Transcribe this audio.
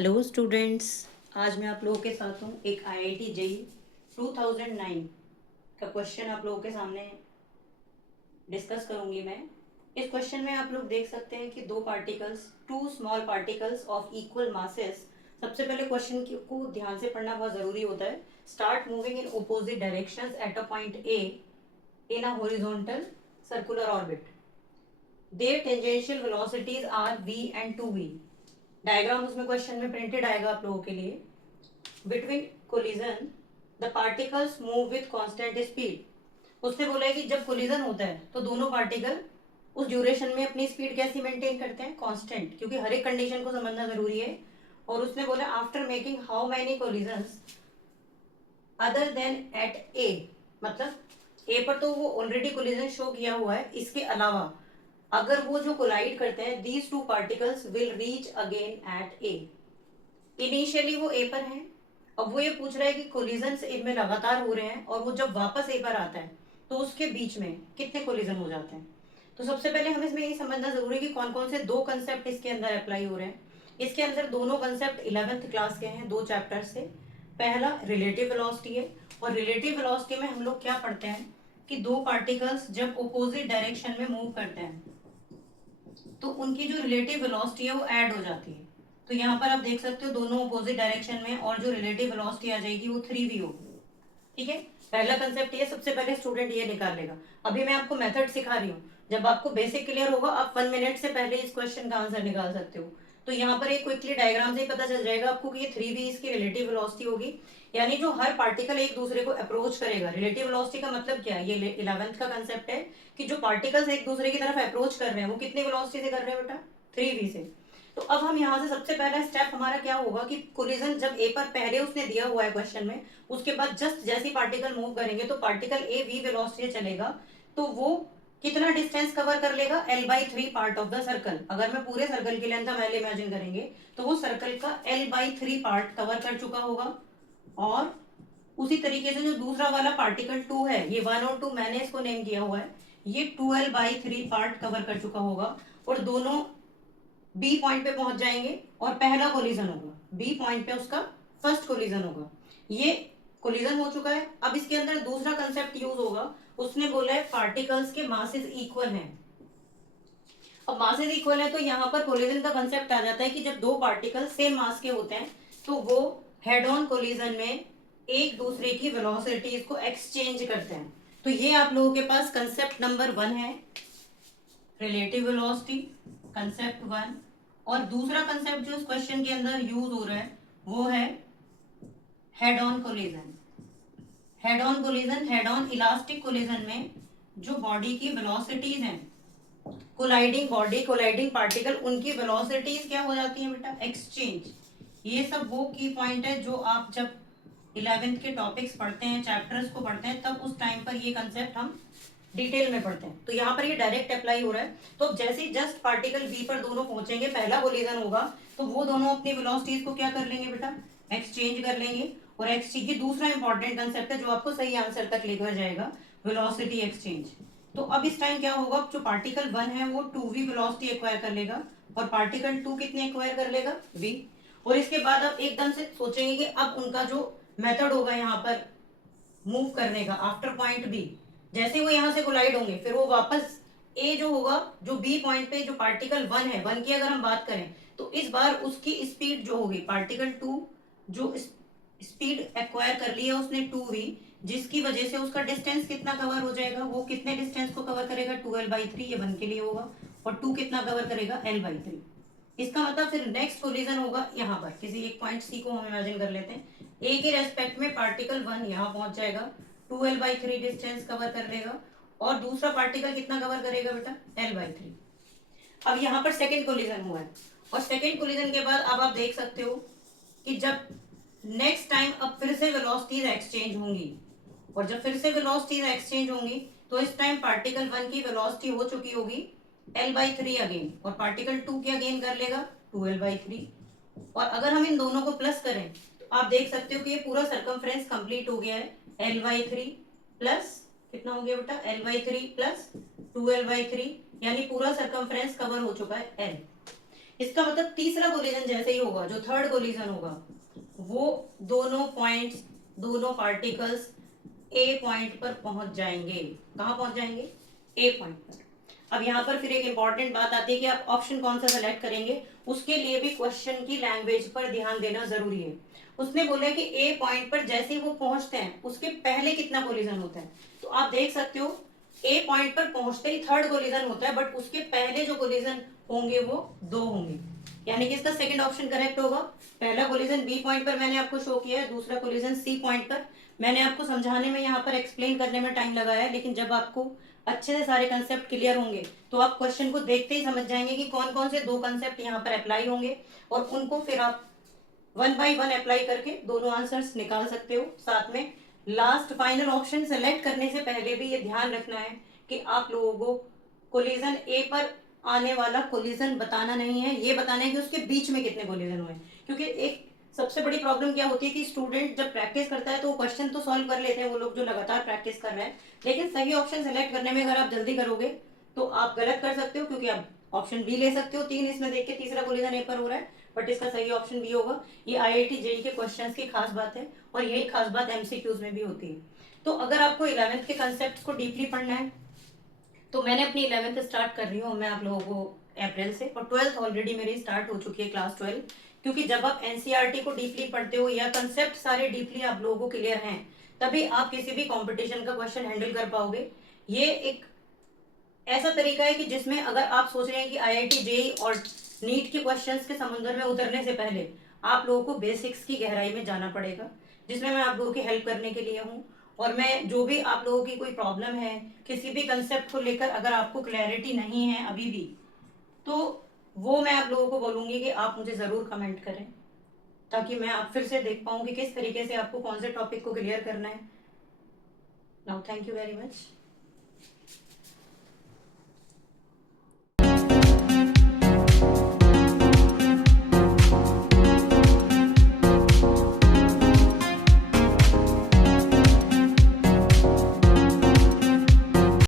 Hello students. आज मैं आप लोगों के साथ हूँ एक आईआईटी जेई 2009 का क्वेश्चन आप लोगों के सामने डिस्कस करूंगी मैं। इस क्वेश्चन में आप लोग देख सकते हैं कि दो particles, two small particles of equal masses. सबसे पहले क्वेश्चन को ध्यान से पढ़ना बहुत जरूरी होता है। Start moving in opposite directions at a point A in a horizontal circular orbit. Their tangential velocities are v and 2v। Diagram उसमें क्वेश्चन में प्रिंटेड आएगा आप लोगों के लिए। Between collision the particles move with constant speed. उसने बोला है कि जब कोलिजन होता है तो दोनों पार्टिकल उस ड्यूरेशन में अपनी स्पीड कैसी मेंटेन करते हैं, कांस्टेंट, क्योंकि हर एक कंडीशन को समझना जरूरी है। और उसने बोला after making how many collisions other than at A, मतलब ए पर तो वो ऑलरेडी कोलिजन शो किया हुआ है, इसके अलावा अगर वो जो कोलाइड करते हैं these two particles will reach again at A. Initially वो ए पर है, अब वो ये पूछ रहा है कि कोलिजन इनमें लगातार हो रहे हैं और वो जब वापस ए पर आता है तो उसके बीच में कितने कोलिजन हो जाते हैं। तो सबसे पहले हमें इसमें ये समझना जरूरी है कि कौन कौन से दो कंसेप्ट इसके अंदर अप्लाई हो रहे हैं। इसके अंदर दोनों कंसेप्ट 11th क्लास के हैं, दो चैप्टर से। पहला रिलेटिव वेलोसिटी है, और रिलेटिव वेलोसिटी में हम लोग क्या पढ़ते हैं कि दो पार्टिकल्स जब अपोजिट डायरेक्शन में मूव करते हैं तो उनकी जो रिलेटिव वेलोसिटी है वो ऐड हो जाती है। तो यहाँ पर आप देख सकते हो दोनों अपोजिट डायरेक्शन में, और जो रिलेटिव वेलोसिटी आ जाएगी वो 3v होगी। ठीक है, पहला कंसेप्ट ये, सबसे पहले स्टूडेंट ये निकाल लेगा। अभी मैं आपको मेथड सिखा रही हूँ, जब आपको बेसिक क्लियर होगा आप 1 मिनट से पहले इस क्वेश्चन का आंसर निकाल सकते हो। तो यहाँ पर एक क्विकली डायग्राम से ही पता चल जाएगा आपको कि ये 3v इसकी रिलेटिव वेलोसिटी होगी, यानी जो हर पार्टिकल एक दूसरे को अप्रोच करेगा। रिलेटिव वेलोसिटी का मतलब क्या है, ये 11th का कंसेप्ट है कि जो पार्टिकल्स एक दूसरे की तरफ अप्रोच कर रहे हैं वो कितने वेलोसिटी से कर रहे हैं बेटा, 3v से। तो अब हम यहाँ से सबसे पहला स्टेप हमारा क्या होगा कि कोलिजन जब ए पर पहले उसने दिया हुआ है क्वेश्चन में, उसके बाद जस्ट जैसी पार्टिकल मूव करेंगे तो पार्टिकल ए v वेलोसिटी चलेगा, तो वो कितना डिस्टेंस कवर कर लेगा, l/3 part of the circle. अगर मैं पूरे सर्कल की लेंथ हम इमेजिन करेंगे तो वो सर्कल का l/3 पार्ट कवर कर चुका होगा। और उसी तरीके से जो दूसरा वाला पार्टिकल 2 है, ये 1 और 2 मैंने इसको नेम किया हुआ है, ये 12/3 पार्ट कवर कर चुका होगा। और दोनों बी पॉइंट पे पहुंच जाएंगे और पहला कोलिजन होगा बी पॉइंट पे, उसका फर्स्ट कोलिजन होगा। ये कोलिजन हो चुका है। अब इसके अंदर दूसरा कंसेप्ट यूज होगा, उसने बोला है पार्टिकल्स के मासेस इक्वल हैं। अब मासेस इक्वल है तो यहाँ पर कोलिजन का कंसेप्ट आ जाता है कि जब दो पार्टिकल सेम मास के होते हैं तो वो हेड ऑन कोलिजन में एक दूसरे की वेलोसिटीज को एक्सचेंज करते हैं। तो ये आप लोगों के पास कंसेप्ट नंबर 1 है, रिलेटिव वेलोसिटी, कंसेप्ट 1। और दूसरा कंसेप्ट जो इस क्वेश्चन के अंदर यूज हो रहा है वो है head on collision. Head on collision, head on elastic collision में जो बॉडी की वेलोसिटीज हैं, कोलाइडिंग बॉडी, कोलाइडिंग पार्टिकल, उनकी वेलोसिटीज क्या हो जाती हैं बेटा, एक्सचेंज। ये सब वो की पॉइंट है जो आप जब 11th के टॉपिक्स पढ़ते हैं, चैप्टर्स को पढ़ते हैं, तब उस टाइम पर ये कंसेप्ट हम डिटेल में पढ़ते हैं। तो यहाँ पर ये डायरेक्ट अप्लाई हो रहा है। तो जैसे जस्ट पार्टिकल बी पर दोनों पहुंचेंगे, पहला कोलिजन होगा, तो वो दोनों अपनी वेलोसिटीज को क्या कर लेंगे बेटा, एक्सचेंज कर लेंगे। और एक्सचेंज ये दूसरा इंपॉर्टेंट कंसेप्ट है जो आपको सही आंसर तक लेकर जाएगा, वेलोसिटी एक्सचेंज। तो अब इस टाइम क्या होगा, जो पार्टिकल 1 है वो 2v वेलोसिटी एक्वायर कर लेगा, और पार्टिकल 2 कितने एक्वायर कर लेगा, v। और इसके बाद अब एकदम से सोचेंगे कि अब उनका जो मेथड होगा यहाँ पर मूव करने का आफ्टर पॉइंट बी, जैसे वो यहाँ से कोलाइड होंगे फिर वो वापस ए जो होगा, जो बी पॉइंट पे जो पार्टिकल 1 है, 1 की अगर हम बात करें तो इस बार उसकी स्पीड जो होगी, पार्टिकल 2 जो स्पीड एक्वायर कर ली है उसने 2v, जिसकी वजह से उसका डिस्टेंस कितना कवर हो जाएगा, वो कितने डिस्टेंस को कवर करेगा, 12/3, ये 1 के लिए होगा। और 2 कितना कवर करेगा, l/3। इसका मतलब फिर नेक्स्ट कोलिजन होगा यहाँ पर, किसी एक पॉइंट सी को हम इमेजिन कर लेते हैं, ए के रेस्पेक्ट में पार्टिकल 1 यहाँ पहुंच जाएगा, 12/3 डिस्टेंस कवर कर लेगा, और दूसरा पार्टिकल कितना कवर करेगा बेटा, l/3। अब यहाँ पर सेकेंड कोलिजन हुआ है, और सेकेंड कोलिजन के बाद अब आप देख सकते हो कि जब नेक्स्ट टाइम अब फिर से वेलोसिटीज एक्सचेंज होंगी, और जब फिर से वेलोसिटीज एक्सचेंज होंगी तो इस टाइम पार्टिकल 1 की वेलोसिटी हो चुकी होगी l/3 अगेन, और पार्टिकल 2 क्या गेन कर लेगा, 12/3। और अगर हम इन दोनों को प्लस करें तो आप देख सकते हो कि ये पूरा सर्कमफ्रेंस कंप्लीट हो गया है, l/3 प्लस कितना हो गया बेटा, l/3 प्लस 2l/3, यानी पूरा सर्कमफ्रेंस कवर हो चुका है l। इसका मतलब तीसरा कोलिजन जैसे ही होगा, जो थर्ड कोलिजन होगा, वो दोनों पॉइंट्स, दोनों पार्टिकल्स ए पॉइंट पर पहुंच जाएंगे। कहां पहुंच जाएंगे? ए पॉइंट पर। अब यहाँ पर फिर एक इंपॉर्टेंट बात आती है कि आप ऑप्शन कौन सा सेलेक्ट करेंगे, उसके लिए भी क्वेश्चन की लैंग्वेज पर ध्यान देना जरूरी है। उसने बोला कि ए पॉइंट पर जैसे ही वो पहुंचते हैं उसके पहले कितना कोलिजन होता है। तो आप देख सकते हो ए पॉइंट पर पहुंचते ही थर्ड कोलिजन होता है, बट उसके पहले जो कोलिजन होंगे वो दो होंगे, यानी कि इसका सेकंड ऑप्शन करेक्ट होगा। पहला कोलिजन बी पॉइंट पर मैंने आपको शो किया है, दूसरा कोलिजन सी पॉइंट पर। मैंने आपको समझाने में, यहाँ पर एक्सप्लेन करने में टाइम लगाया है, लेकिन जब आपको अच्छे से सारे कंसेप्ट क्लियर होंगे तो आप क्वेश्चन को देखते ही समझ जाएंगे कि कौन कौन से दो कंसेप्ट यहाँ पर अप्लाई होंगे, और उनको फिर आप वन बाय वन अप्लाई करके दोनों आंसर्स निकाल सकते हो। साथ में लास्ट फाइनल ऑप्शन सेलेक्ट करने से पहले भी ये ध्यान रखना है कि आप लोगों को कोलिजन ए पर आने वाला कोलिजन बताना नहीं है, ये बताना है कि उसके बीच में कितने कोलिजन हुए। क्योंकि एक सबसे बड़ी प्रॉब्लम क्या होती है कि स्टूडेंट जब प्रैक्टिस करता है तो वो क्वेश्चन तो सॉल्व कर लेते हैं, वो लोग जो लगातार प्रैक्टिस कर रहे हैं, लेकिन सही ऑप्शन सेलेक्ट करने में अगर आप जल्दी करोगे तो आप गलत कर सकते हो, क्योंकि आप ऑप्शन बी ले सकते हो, तीन इसमें देख के तीसरा कोलिजन ए पर हो रहा है, बट इसका सही ऑप्शन बी होगा। ये आईआईटी जेईई के क्वेश्चंस की खास बात है, और यही खास बात एमसीक्यूज में भी होती है। तो अगर आपको 11th के कंसेप्ट को डीपली पढ़ना है तो मैंने अपनी 11th स्टार्ट कर रही हूँ मैं आप लोगों को अप्रैल से, और 12th ऑलरेडी मेरी स्टार्ट हो चुकी है, क्लास 12। क्योंकि जब आप एनसीईआरटी को डीपली पढ़ते हो या कंसेप्ट सारे डीपली आप लोगों को क्लियर हैं, तभी आप किसी भी कंपटीशन का क्वेश्चन हैंडल कर पाओगे। ये एक ऐसा तरीका है कि जिसमें अगर आप सोच रहे हैं कि आईआईटी जेईई और नीट के क्वेश्चंस के समुद्र में उतरने से पहले आप लोगों को बेसिक्स की गहराई में जाना पड़ेगा, जिसमें मैं आप लोगों की हेल्प करने के लिए हूँ। और मैं जो भी आप लोगों की कोई प्रॉब्लम है किसी भी कंसेप्ट को लेकर, अगर आपको क्लैरिटी नहीं है अभी भी, तो वो मैं आप लोगों को बोलूंगी कि आप मुझे ज़रूर कमेंट करें, ताकि मैं आप फिर से देख पाऊँ कि किस तरीके से आपको कौन से टॉपिक को क्लियर करना है। Now thank you very much.